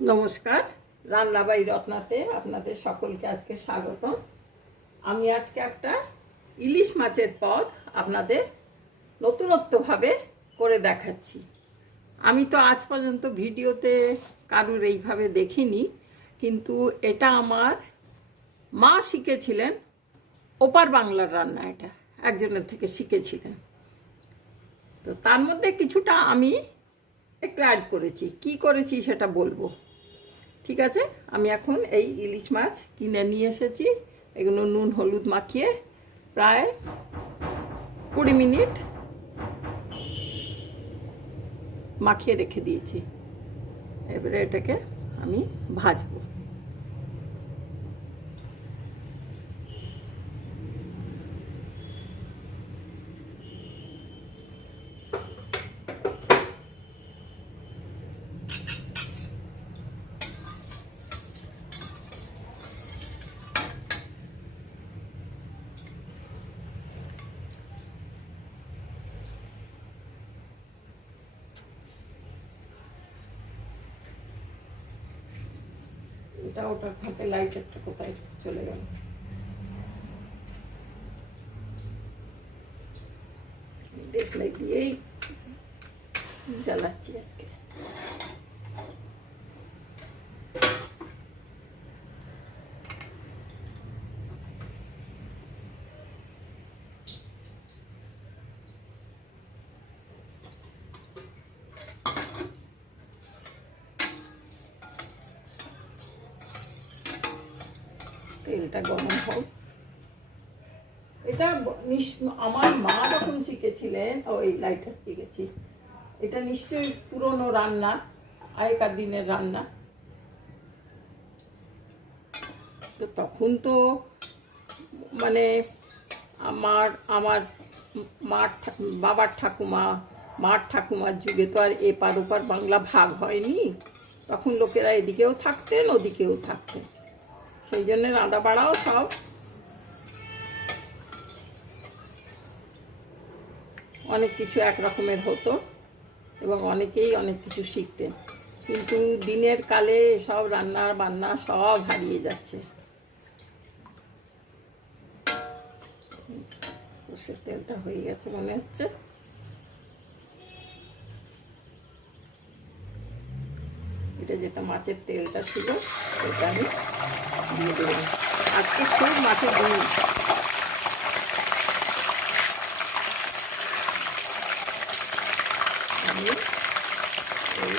নমস্কার, রান্নাবাই রত্নাতে আপনাদের সকলকে আজকে স্বাগতম। আমি আজকে একটা ইলিশ মাছের পদ আপনাদের নতুনত্বভাবে করে দেখাচ্ছি। আমি তো আজ পর্যন্ত ভিডিওতে কারুর এইভাবে দেখিনি, কিন্তু এটা আমার মা শিখেছিলেন। ওপার বাংলার রান্না, এটা একজনের থেকে শিখেছিলেন। তো তার মধ্যে কিছুটা আমি একটু অ্যাড করেছি। কি করেছি সেটা বলবো, ঠিক আছে? আমি এখন এই ইলিশ মাছ কিনে নিয়ে এসেছি। এগুলো নুন হলুদ মাখিয়ে প্রায় 20 মিনিট মাখিয়ে রেখে দিয়েছি। এবারে এটাকে আমি ভাজবো। এটা ওটার ফাঁকে লাইটারটা কোথায় চলে গেল? দেশলাই দিয়েই জ্বালাচ্ছি আজকে। তেলটা গরম হোক। এটা আমার মা যখন শিখেছিলেন, ওই লাইটার দিয়ে গেছি, এটা নিশ্চয়ই পুরনো রান্না, আগেকার দিনের রান্না। তো তখন তো মানে আমার বাবার ঠাকুমা, মার ঠাকুমার যুগে তো আর এপার ওপার বাংলা ভাগ হয়নি। তখন লোকেরা এদিকেও থাকতেন, ওদিকেও থাকতেন। সেই জন্য রাঁধা বাড়াও সব অনেক কিছু এক রকমের হতো এবং অনেকেই অনেক কিছু শিখতেন। কিন্তু দিনের কালে সব রান্না বান্না সব হারিয়ে যাচ্ছে। সর্ষের তেলটা হয়ে গেছে মনে হচ্ছে। এটা যেটা মাছের তেলটা ছিল সেটা আমি দিয়ে দেবো। আজকে খুব মাছের ডিম, আমি এই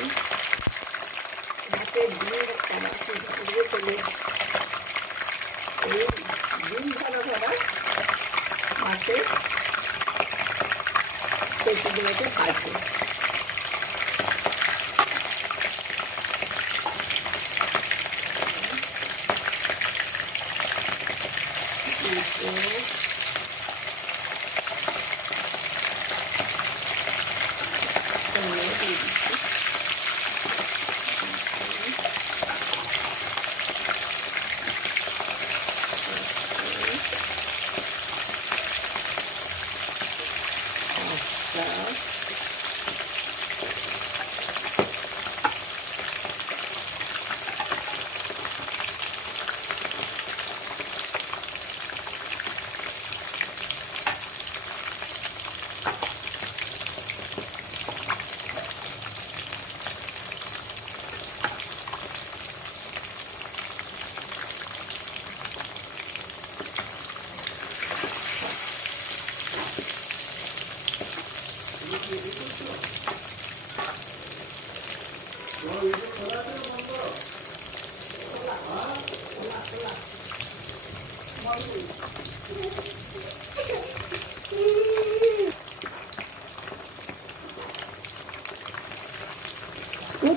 মাছের ডিম তেলে এই ডিম ভরা ভরা মাছের পেটিগুলোকে ভাজবো।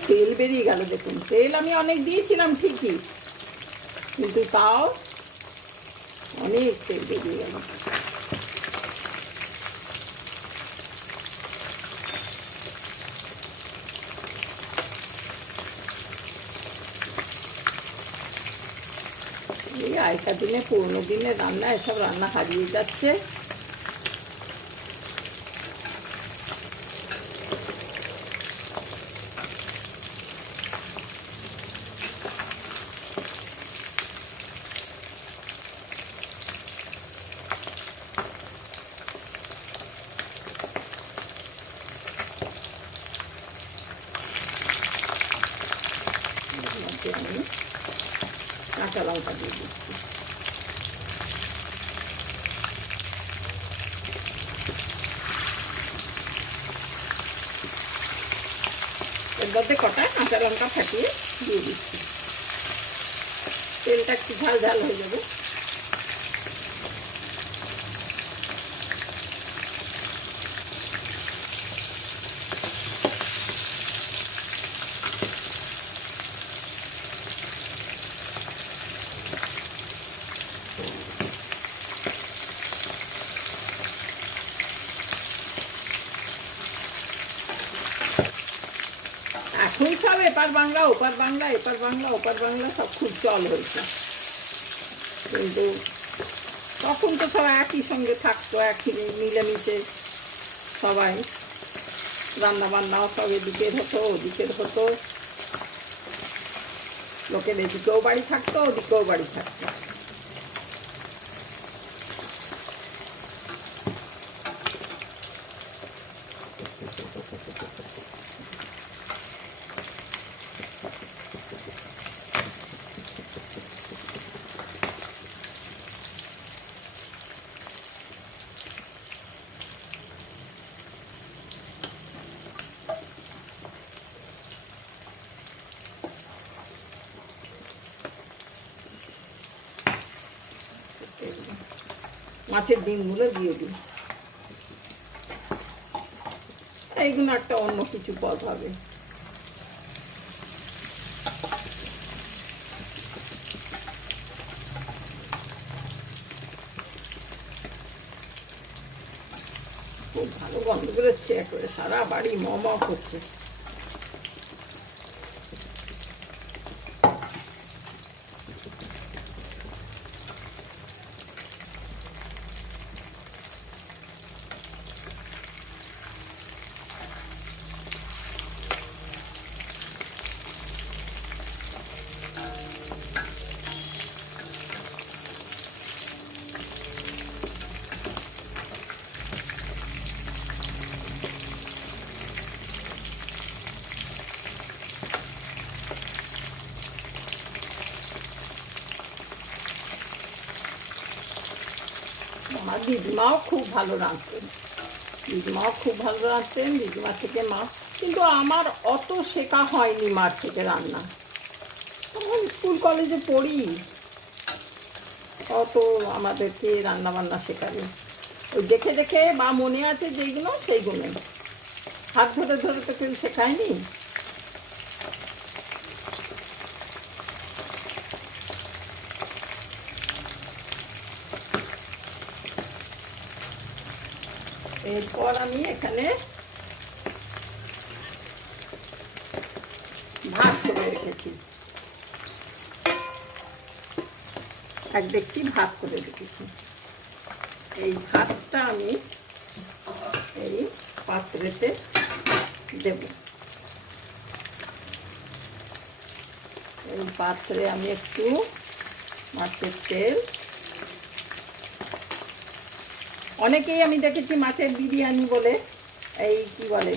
তেল বেরিয়ে গেল, দেখুন। তেল আমি অনেক দিয়েছিলাম ঠিকই, কিন্তু তাও অনেক তেল বেরিয়ে গেল। এই আগেকার দিনে, পুরোনো দিনের রান্না, এসব রান্না হারিয়ে যাচ্ছে। লঙ্কা দিয়ে দিচ্ছি। এর মধ্যে কটা কাঁচা লঙ্কা ফাটিয়ে দিয়ে দিচ্ছি। তেলটা একটু ঝাল ঝাল হয়ে যাবে। এখন সব এপার বাংলা ওপার বাংলা, এপার বাংলা ওপার বাংলা সব খুব চল হয়েছে, কিন্তু তখন তো সবাই একই সঙ্গে থাকতো, একই মিলেমিশে সবাই রান্না বান্নাও সব এদিকের হতো ওদিকের হতো, লোকের এদিকেও বাড়ি থাকতো ওদিকেও বাড়ি থাকতো। মাছের ডিমগুলো দিয়ে দিই, এইগুলো একটা অন্য কিছু পদ হবে। খুব ভালো গন্ধ বেরোচ্ছে, একবারে সারা বাড়ি ম ম করছে। আমার দিদিমাও খুব ভালো রাঁধতেন, দিদিমার থেকে মা, কিন্তু আমার অত শেখা হয়নি মার থেকে রান্না। তখন স্কুল কলেজে পড়ি, অত আমাদেরকে রান্না বান্না শেখাবে, ওই দেখে দেখে বা মনে আছে যেইগুলো সেইগুলো, হাত ধরে ধরে তো কেউ শেখায়নি। এরপর আমি এখানে ভাত করে রেখেছি, এক ডেকচি ভাত করে রেখেছি। এই ভাতটা আমি এই পাত্রেতে দেব। এই পাত্রে আমি একটু মাছের তেল, অনেকেই আমি দেখেছি মাছের বিরিয়ানি বলে এই কি বলে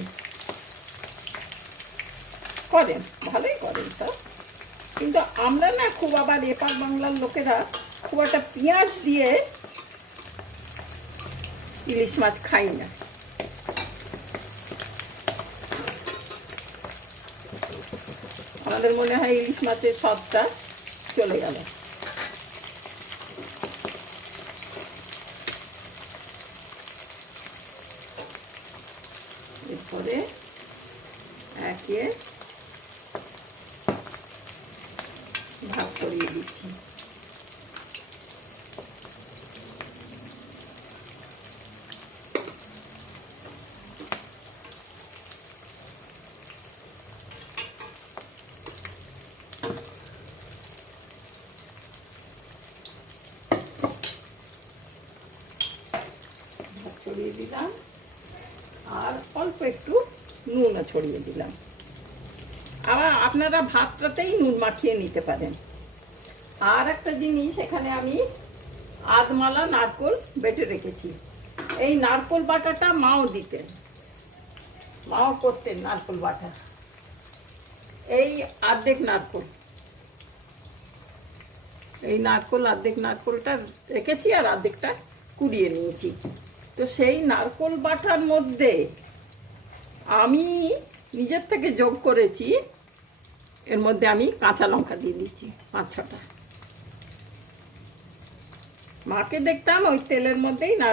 করেন, ভালোই করেন সব, কিন্তু আমরা না খুব, আবার এপার বাংলার লোকেরা খুব একটা পেঁয়াজ দিয়ে ইলিশ মাছ খাই না। আমাদের মনে হয় ইলিশ মাছের স্বাদটা চলে গেল। এরপরে একে ভাগ করিয়ে দিচ্ছি। ভাগ ছড়িয়ে দিলাম আর অল্প একটু নুনও ছড়িয়ে দিলাম। আবার আপনারা ভাতটাতেই নুন মাখিয়ে নিতে পারেন। আর একটা জিনিস, এখানে আমি আধমালা নারকোল বেটে রেখেছি। এই নারকোল বাটাটা মাও দিতেন, মাও করতেন নারকোল বাটা। এই অর্ধেক নারকোল এই নারকোল অর্ধেক নারকোলটা রেখেছি আর অর্ধেকটা কুড়িয়ে নিয়েছি। তো সেই নারকোল বাটার মধ্যে আমি নিজের থেকে যোগ করেছি, এর মধ্যে আমি কাঁচা লঙ্কা দিয়ে দিচ্ছি 5-6টা। মাকে দেখতাম ওই তেলের মধ্যেই না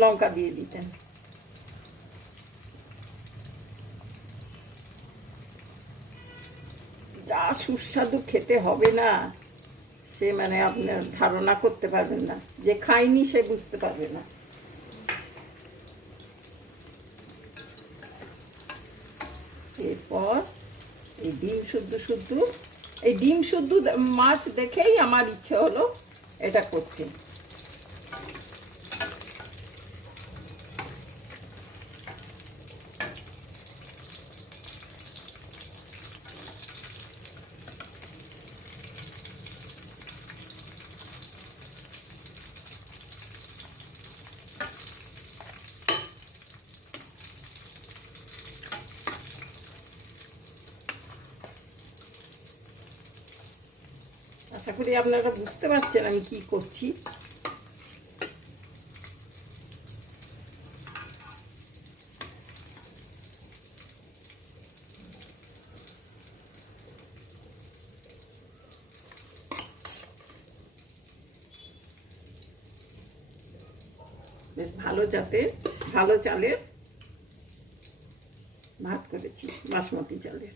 লঙ্কা দিয়ে দিতেন। যা সুস্বাদু খেতে হবে না, সে মানে আপনার ধারণা করতে পারবেন না, যে খায়নি সে বুঝতে পারবে না। এরপর এই ডিম শুদ্ধ এই ডিম শুদ্ধ মাছ দেখেই আমার ইচ্ছে হলো এটা করতে। আশা করি আপনারা বুঝতে পারছেন আমি কি করছি। বেশ ভালো চালের ভাত করেছি, বাসমতি চালের।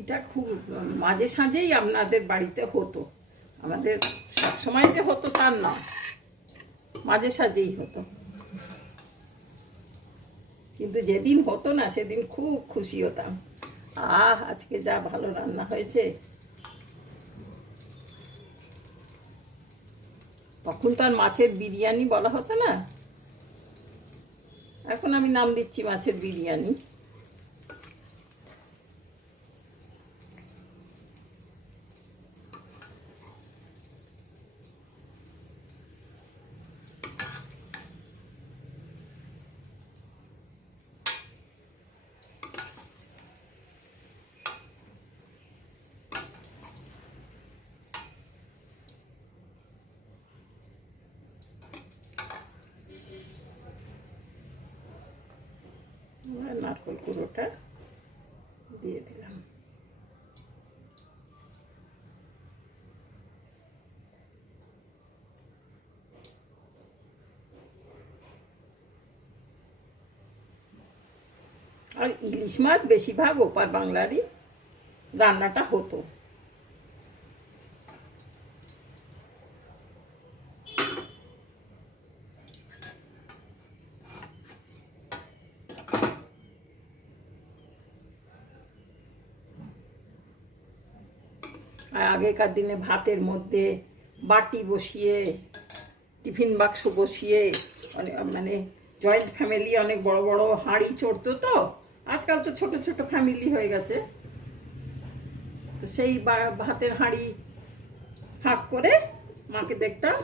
এটা খুব মাঝে সাঝেই আপনাদের বাড়িতে হতো, আমাদের সবসময় যে হতো তার না, মাঝে সাঝেই হতো। কিন্তু যেদিন হতো না সেদিন খুব খুশি হতাম, আজকে যা ভালো রান্না হয়েছে। তখন তো আর মাছের বিরিয়ানি বলা হতো না, এখন আমি নাম দিচ্ছি মাছের বিরিয়ানি। নারকেল কুড়োটা দিয়ে দিলাম। আর ইলিশ মাছ বেশিরভাগ ওপার বাংলারই রান্নাটা হতো। আর আগেকার দিনে ভাতের মধ্যে বাটি বসিয়ে, টিফিন বাক্স বসিয়ে, মানে জয়েন্ট ফ্যামিলি, অনেক বড় বড় হাঁড়ি চড়তো। তো আজকাল তো ছোট ছোট ফ্যামিলি হয়ে গেছে, তো সেই ভাতের হাঁড়ি ফাঁক করে মাকে দেখতাম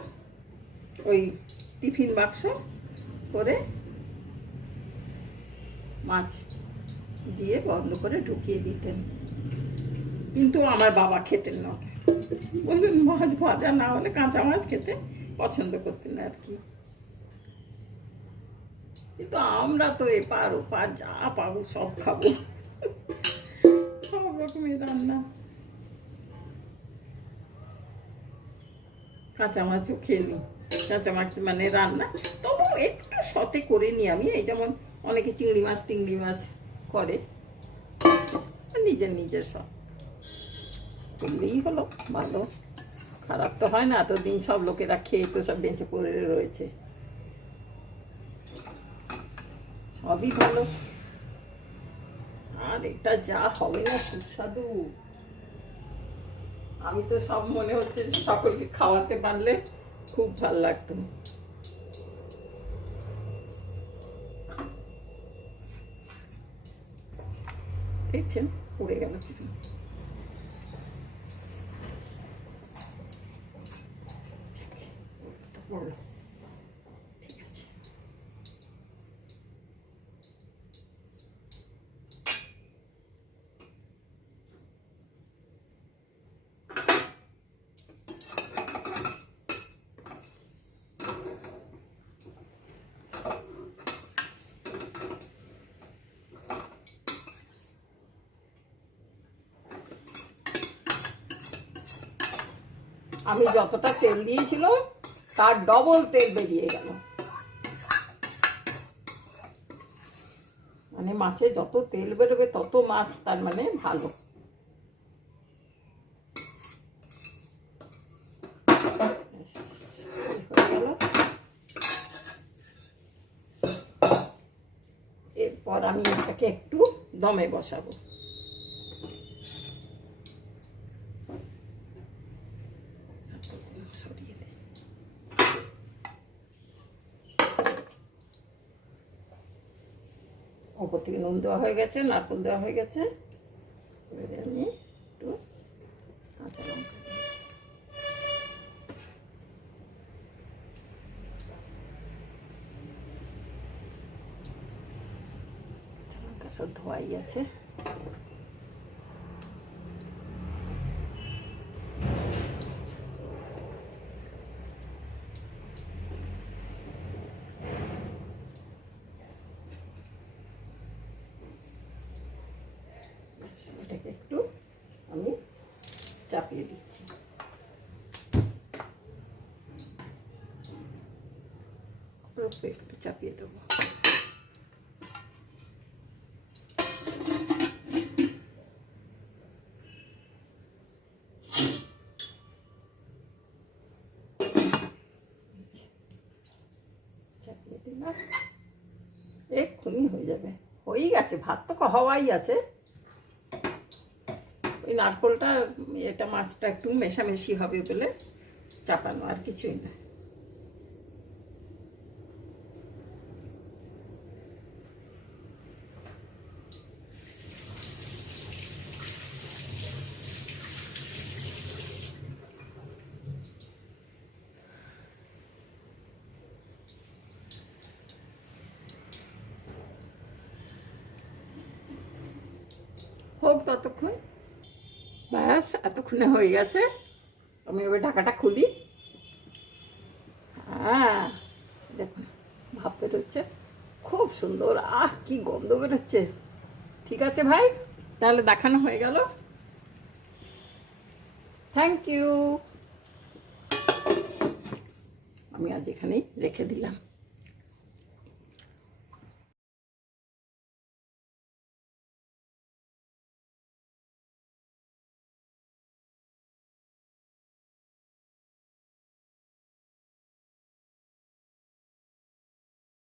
ওই টিফিন বাক্স করে মাছ দিয়ে বন্ধ করে ঢুকিয়ে দিতেন। কিন্তু আমার বাবা খেতেন না, মাছ ভাজা না হলে কাঁচা মাছ খেতে পছন্দ করতেন না আর কি। কিন্তু আমরা তো এপার ওপার যা পাবো সব খাবো, সব রকমের রান্না। কাঁচা মাছও খেয়ে নিই, কাঁচা মাছ মানে রান্না তবু একটু সতে করে নিই আমি। এই যেমন অনেকে চিংড়ি মাছ করে, নিজের সব করলেই হলো, ভালো খারাপ তো হয় না। এতদিন সব লোকেরা খেয়ে তো সব বেঁচে পড়ে রয়েছে, সবই ভালো। আর এটা যা হবে না সুস্বাদু, আমি তো সব মনে হচ্ছে সকলকে খাওয়াতে পারলে খুব ভালো লাগতো। দেখছেন পুড়ে গেল। পড়লো, ঠিক আছে। আমি যতটা তেল দিয়েছিলাম তার ডবল তেল বেরিয়ে গেল। মানে মাছে যত তেল বেরোবে তত মাছ তার মানে ভালো। এরপর আমি এটাকে একটু দমে বসাবো। ওপর থেকে নুন দেওয়া হয়ে গেছে, নারকেল দেওয়া হয়ে গেছে। এবারে আমি একটু কাঁচা লঙ্কা লঙ্কা সব ধোয়াই আছে। এটাকে একটু আমি চাপিয়ে দিচ্ছি। একটু চাপিয়ে দেবো। চাপিয়ে দিলাম, এক্ষুনি হয়ে যাবে। হয়েই গেছে, ভাত তো হওয়াই আছে। ওই নারকেলটা এটা মাছটা একটু মেশামেশি হবে বলে চাপানো, আর কিছুই না। হোক ততক্ষণ, ব্যাস এতক্ষণে হয়ে গেছে। আমি এবার ঢাকাটা খুলি। হ্যাঁ দেখুন ভাপ বেরোচ্ছে খুব সুন্দর। আহ কি গন্ধ বেরোচ্ছে। ঠিক আছে ভাই, তাহলে দেখানো হয়ে গেল। Thank you. আমি আজ এখানেই রেখে দিলাম।